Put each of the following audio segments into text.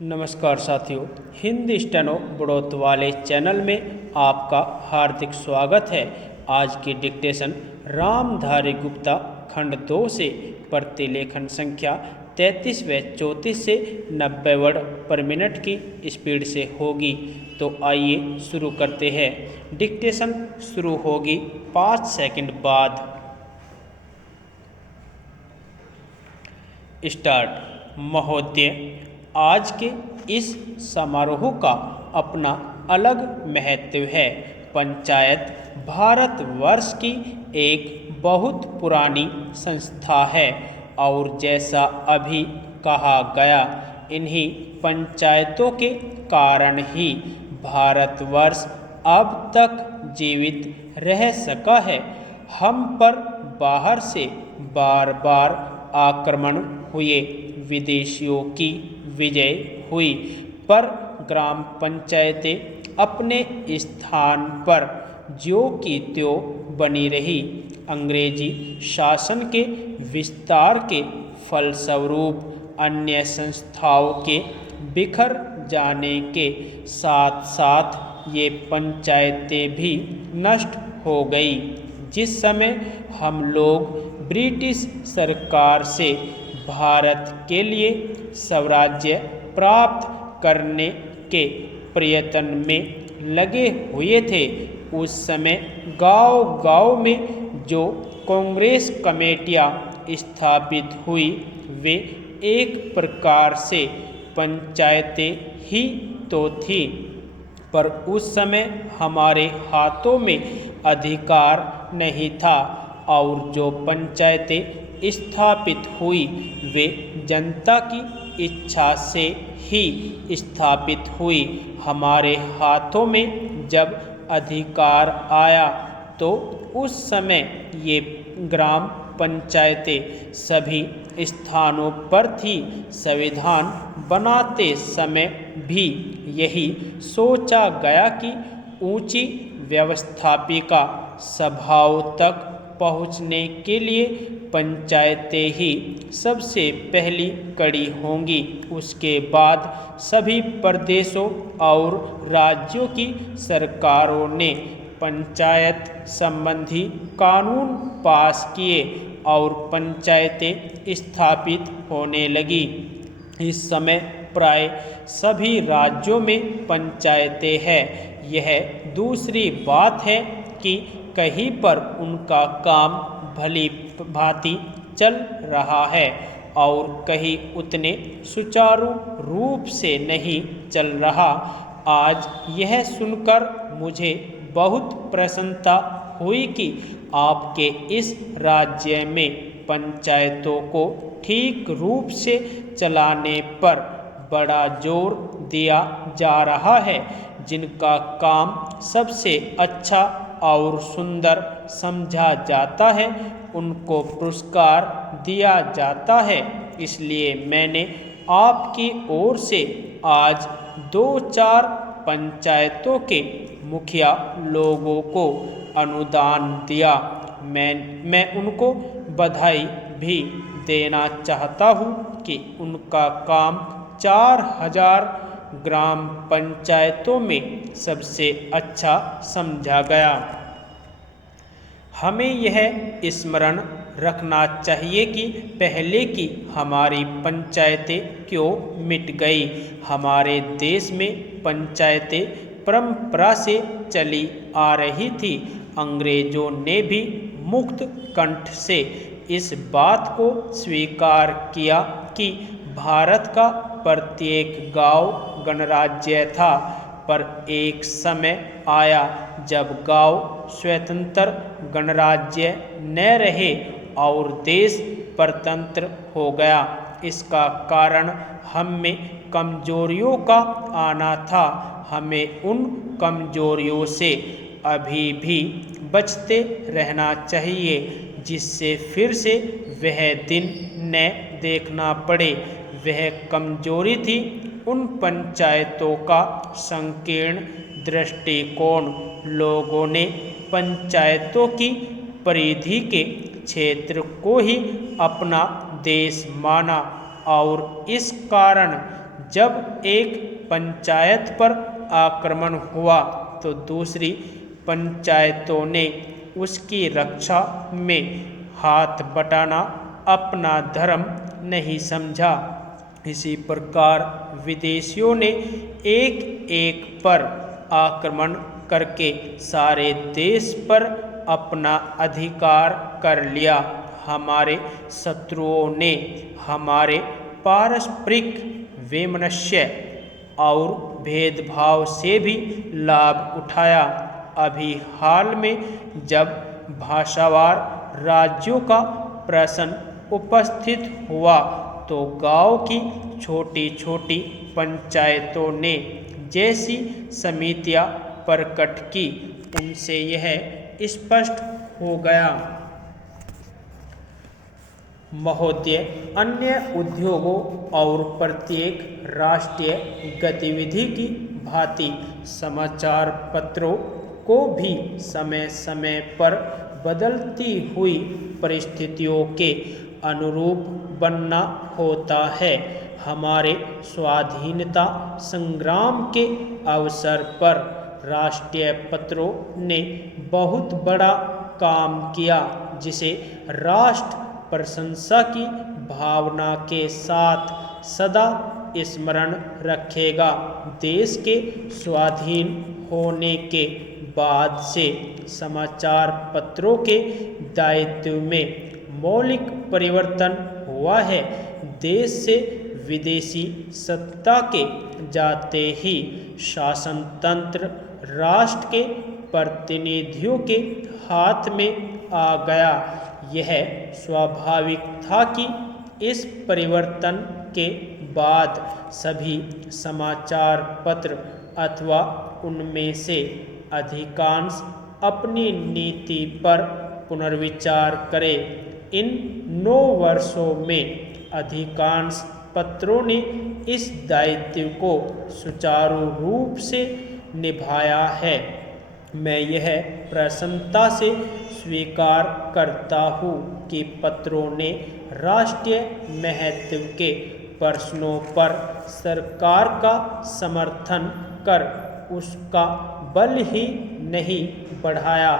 नमस्कार साथियों, हिंदी स्टेनो बढ़ोत वाले चैनल में आपका हार्दिक स्वागत है। आज की डिक्टेशन रामधारी गुप्ता खंड 2 से प्रतिलेखन संख्या 33 व 34 से 90 वर्ड पर मिनट की स्पीड से होगी। तो आइए शुरू करते हैं। डिक्टेशन शुरू होगी 5 सेकंड बाद। स्टार्ट। महोदय, आज के इस समारोह का अपना अलग महत्व है। पंचायत भारतवर्ष की एक बहुत पुरानी संस्था है और जैसा अभी कहा गया, इन्हीं पंचायतों के कारण ही भारतवर्ष अब तक जीवित रह सका है। हम पर बाहर से बार बार आक्रमण हुए, विदेशियों की विजय हुई, पर ग्राम पंचायतें अपने स्थान पर ज्यों की त्यों बनी रही। अंग्रेजी शासन के विस्तार के फलस्वरूप अन्य संस्थाओं के बिखर जाने के साथ साथ ये पंचायतें भी नष्ट हो गई। जिस समय हम लोग ब्रिटिश सरकार से भारत के लिए स्वराज्य प्राप्त करने के प्रयत्न में लगे हुए थे, उस समय गांव-गांव में जो कांग्रेस कमेटियां स्थापित हुई, वे एक प्रकार से पंचायतें ही तो थी, पर उस समय हमारे हाथों में अधिकार नहीं था और जो पंचायतें स्थापित हुई वे जनता की इच्छा से ही स्थापित हुई। हमारे हाथों में जब अधिकार आया तो उस समय ये ग्राम पंचायतें सभी स्थानों पर थी। संविधान बनाते समय भी यही सोचा गया कि ऊंची व्यवस्थापिका सभाओं तक पहुंचने के लिए पंचायतें ही सबसे पहली कड़ी होंगी। उसके बाद सभी प्रदेशों और राज्यों की सरकारों ने पंचायत संबंधी कानून पास किए और पंचायतें स्थापित होने लगी। इस समय प्राय सभी राज्यों में पंचायतें हैं। यह दूसरी बात है कि कहीं पर उनका काम भली भांति चल रहा है और कहीं उतने सुचारू रूप से नहीं चल रहा। आज यह सुनकर मुझे बहुत प्रसन्नता हुई कि आपके इस राज्य में पंचायतों को ठीक रूप से चलाने पर बड़ा जोर दिया जा रहा है। जिनका काम सबसे अच्छा और सुंदर समझा जाता है, उनको पुरस्कार दिया जाता है। इसलिए मैंने आपकी ओर से आज 2-4 पंचायतों के मुखिया लोगों को अनुदान दिया। मैं उनको बधाई भी देना चाहता हूँ कि उनका काम 4000 ग्राम पंचायतों में सबसे अच्छा समझा गया। हमें यह स्मरण रखना चाहिए कि पहले की हमारी पंचायतें क्यों मिट गई। हमारे देश में पंचायतें परंपरा से चली आ रही थी। अंग्रेजों ने भी मुक्त कंठ से इस बात को स्वीकार किया कि भारत का प्रत्येक गांव गणराज्य था, पर एक समय आया जब गांव स्वतंत्र गणराज्य न रहे और देश परतंत्र हो गया। इसका कारण हम में कमजोरियों का आना था। हमें उन कमजोरियों से अभी भी बचते रहना चाहिए, जिससे फिर से वह दिन न देखना पड़े। वह कमजोरी थी उन पंचायतों का संकीर्ण दृष्टिकोण। लोगों ने पंचायतों की परिधि के क्षेत्र को ही अपना देश माना और इस कारण जब एक पंचायत पर आक्रमण हुआ तो दूसरी पंचायतों ने उसकी रक्षा में हाथ बटाना अपना धर्म नहीं समझा। इसी प्रकार विदेशियों ने एक एक पर आक्रमण करके सारे देश पर अपना अधिकार कर लिया। हमारे शत्रुओं ने हमारे पारस्परिक वैमनस्य और भेदभाव से भी लाभ उठाया। अभी हाल में जब भाषावार राज्यों का प्रश्न उपस्थित हुआ तो गांव की छोटी छोटी पंचायतों ने जैसी समितियां प्रकट की, उनसे यह स्पष्ट हो गया। महोदय, अन्य उद्योगों और प्रत्येक राष्ट्रीय गतिविधि की भांति समाचार पत्रों को भी समय समय पर बदलती हुई परिस्थितियों के अनुरूप बनना होता है। हमारे स्वाधीनता संग्राम के अवसर पर राष्ट्रीय पत्रों ने बहुत बड़ा काम किया, जिसे राष्ट्र प्रशंसा की भावना के साथ सदा स्मरण रखेगा। देश के स्वाधीन होने के बाद से समाचार पत्रों के दायित्व में मौलिक परिवर्तन हुआ है। देश से विदेशी सत्ता के जाते ही शासन तंत्र राष्ट्र के प्रतिनिधियों के हाथ में आ गया। यह स्वाभाविक था कि इस परिवर्तन के बाद सभी समाचार पत्र अथवा उनमें से अधिकांश अपनी नीति पर पुनर्विचार करें। इन 9 वर्षों में अधिकांश पत्रों ने इस दायित्व को सुचारू रूप से निभाया है। मैं यह प्रसन्नता से स्वीकार करता हूँ कि पत्रों ने राष्ट्रीय महत्व के प्रश्नों पर सरकार का समर्थन कर उसका बल ही नहीं बढ़ाया,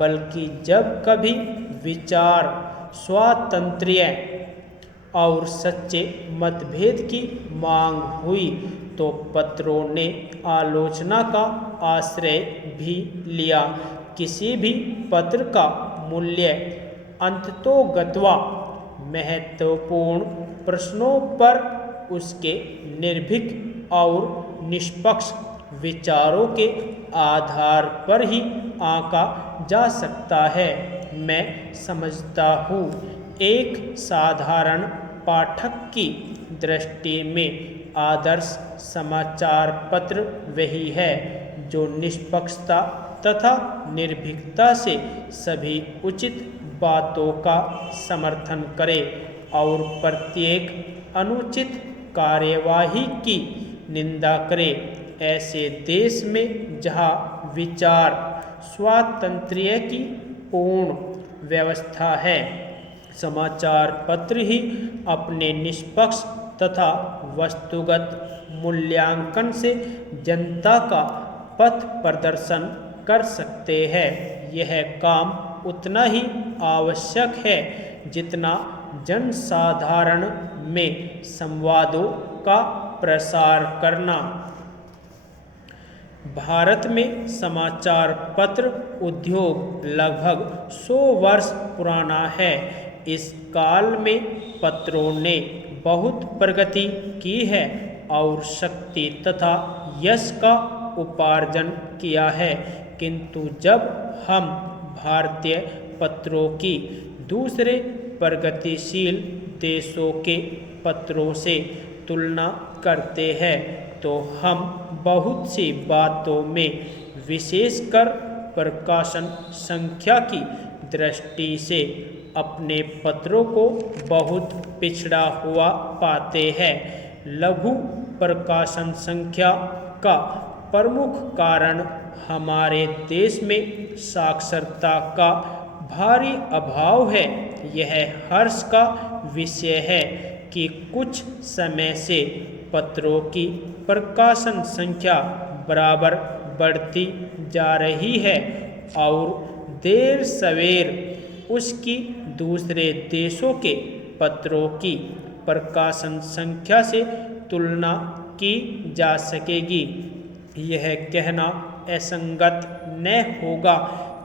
बल्कि जब कभी विचार स्वातंत्र्य और सच्चे मतभेद की मांग हुई तो पत्रों ने आलोचना का आश्रय भी लिया। किसी भी पत्र का मूल्य अंततोगत्वा महत्वपूर्ण प्रश्नों पर उसके निर्भीक और निष्पक्ष विचारों के आधार पर ही आंका जा सकता है। मैं समझता हूँ एक साधारण पाठक की दृष्टि में आदर्श समाचार पत्र वही है जो निष्पक्षता तथा निर्भीकता से सभी उचित बातों का समर्थन करे और प्रत्येक अनुचित कार्यवाही की निंदा करे। ऐसे देश में जहाँ विचार स्वातंत्र्य की पूर्ण व्यवस्था है, समाचार पत्र ही अपने निष्पक्ष तथा वस्तुगत मूल्यांकन से जनता का पथ प्रदर्शन कर सकते हैं। यह काम उतना ही आवश्यक है जितना जनसाधारण में संवादों का प्रसार करना। भारत में समाचार पत्र उद्योग लगभग 100 वर्ष पुराना है। इस काल में पत्रों ने बहुत प्रगति की है और शक्ति तथा यश का उपार्जन किया है, किंतु जब हम भारतीय पत्रों की दूसरे प्रगतिशील देशों के पत्रों से तुलना करते हैं तो हम बहुत सी बातों में, विशेषकर प्रकाशन संख्या की दृष्टि से, अपने पत्रों को बहुत पिछड़ा हुआ पाते हैं। लघु प्रकाशन संख्या का प्रमुख कारण हमारे देश में साक्षरता का भारी अभाव है। यह हर्ष का विषय है कि कुछ समय से पत्रों की प्रकाशन संख्या बराबर बढ़ती जा रही है और देर सवेर उसकी दूसरे देशों के पत्रों की प्रकाशन संख्या से तुलना की जा सकेगी। यह कहना असंगत न होगा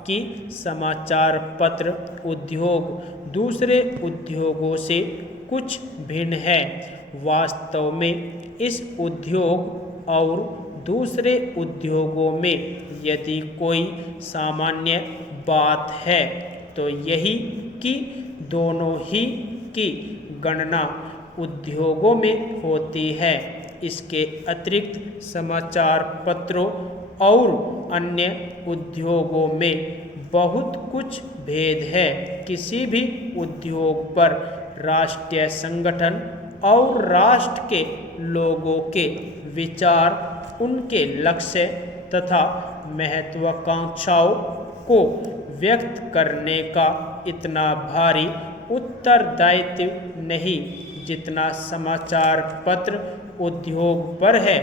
कि समाचार पत्र उद्योग दूसरे उद्योगों से कुछ भिन्न है। वास्तव में इस उद्योग और दूसरे उद्योगों में यदि कोई सामान्य बात है तो यही कि दोनों ही की गणना उद्योगों में होती है। इसके अतिरिक्त समाचार पत्रों और अन्य उद्योगों में बहुत कुछ भेद है। किसी भी उद्योग पर राष्ट्रीय संगठन और राष्ट्र के लोगों के विचार, उनके लक्ष्य तथा महत्वाकांक्षाओं को व्यक्त करने का इतना भारी उत्तरदायित्व नहीं जितना समाचार पत्र उद्योग पर है।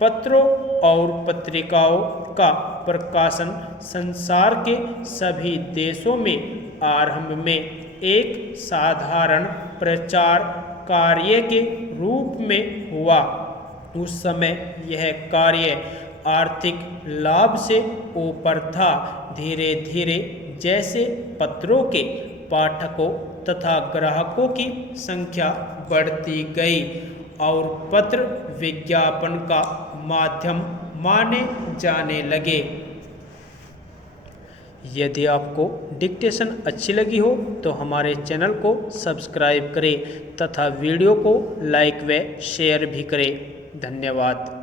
पत्रों और पत्रिकाओं का प्रकाशन संसार के सभी देशों में आरंभ में एक साधारण प्रचार कार्य के रूप में हुआ। उस समय यह कार्य आर्थिक लाभ से ऊपर था। धीरे धीरे जैसे पत्रों के पाठकों तथा ग्राहकों की संख्या बढ़ती गई और पत्र विज्ञापन का माध्यम माने जाने लगे। यदि आपको डिक्टेशन अच्छी लगी हो तो हमारे चैनल को सब्सक्राइब करें तथा वीडियो को लाइक व शेयर भी करें। धन्यवाद।